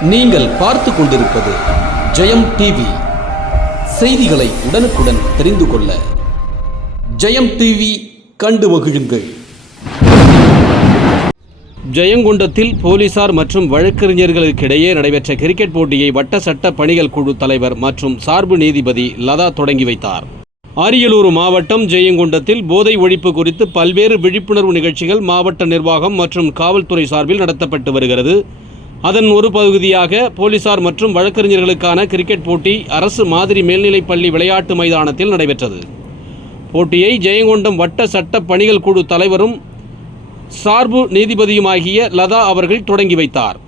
நீங்கள் பார்த்து கொண்டிருப்பது ஜெயம் டிவி. செய்திகளை உடனுக்குடன் தெரிந்து கொள்ள ஜெயம் டிவி கண்டு மகிழுங்கள். ஜெயங்கொண்டத்தில் போலீசார் மற்றும் வழக்கறிஞர்களுக்கிடையே நடைபெற்ற கிரிக்கெட் போட்டியை வட்ட சட்ட பணிகள் குழு தலைவர் மற்றும் சார்பு நீதிபதி லதா தொடங்கி வைத்தார். அரியலூர் மாவட்டம் ஜெயங்கொண்டத்தில் போதை ஒழிப்பு குறித்து பல்வேறு விழிப்புணர்வு நிகழ்ச்சிகள் மாவட்ட நிர்வாகம் மற்றும் காவல்துறை சார்பில் நடத்தப்பட்டு வருகிறது. அதன் ஒரு பகுதியாக போலீசார் மற்றும் வழக்கறிஞர்களுக்கான கிரிக்கெட் போட்டி அரசு மாதிரி மேல்நிலைப் பள்ளி விளையாட்டு மைதானத்தில் நடைபெற்றது. போட்டியை ஜெயங்கொண்டம் வட்ட சட்ட பணிகள் குழு தலைவரும் சார்பு நீதிபதியுமாகிய லதா அவர்கள் தொடங்கி வைத்தார்.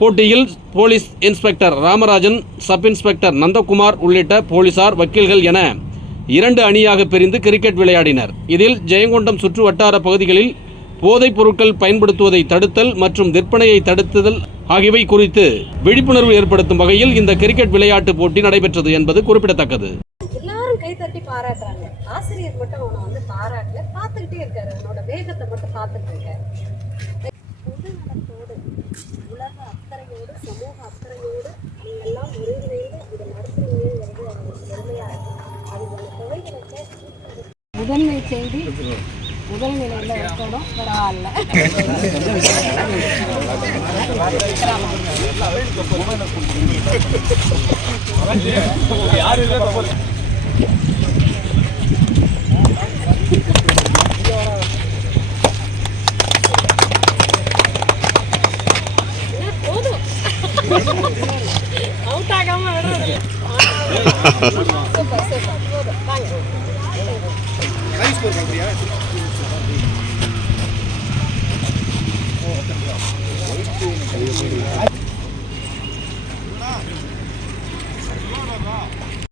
போட்டியில் police inspector Ramarajan sub inspector Nandakumar உள்ளிட்ட போலீசார் வக்கீல்கள் என இரண்டு அணியாக பிரிந்து கிரிக்கெட் விளையாடினர். இதில் ஜெயங்கொண்டம் சுற்று வட்டார பகுதிகளில் போதைப் பொருட்கள் பயன்படுத்துவதை தடுத்தல் மற்றும் விற்பனையை தடுத்துதல் ஆகியவை குறித்து விழிப்புணர்வு ஏற்படுத்தும் வகையில் இந்த கிரிக்கெட் விளையாட்டு போட்டி நடைபெற்றது என்பது குறிப்பிடத்தக்கது. எல்லாரும் கை தட்டி பாராட்டுறாங்க. ஆசிரியர் மட்டும் அவனை வந்து பாராட்டல பார்த்துக்கிட்டே இருக்காரு. அவனோட வேகத்தை மட்டும் பார்த்துட்டு இருக்காரு. பொது நலத்தோடு உலக அக்கறையோடு சமூக அக்கறையோடு எல்லாம் ஒருங்கிணைந்து இதை நடத்துறீங்கிறது அவங்களுக்கு பெருமையா இருக்கு. அது உங்களை தொலைகளுக்கு முதன்மை செய்தி முதல் நிலையில் இருக்கணும் பரவாயில்ல யாரு அவுட் ஆகாம சூப்பர்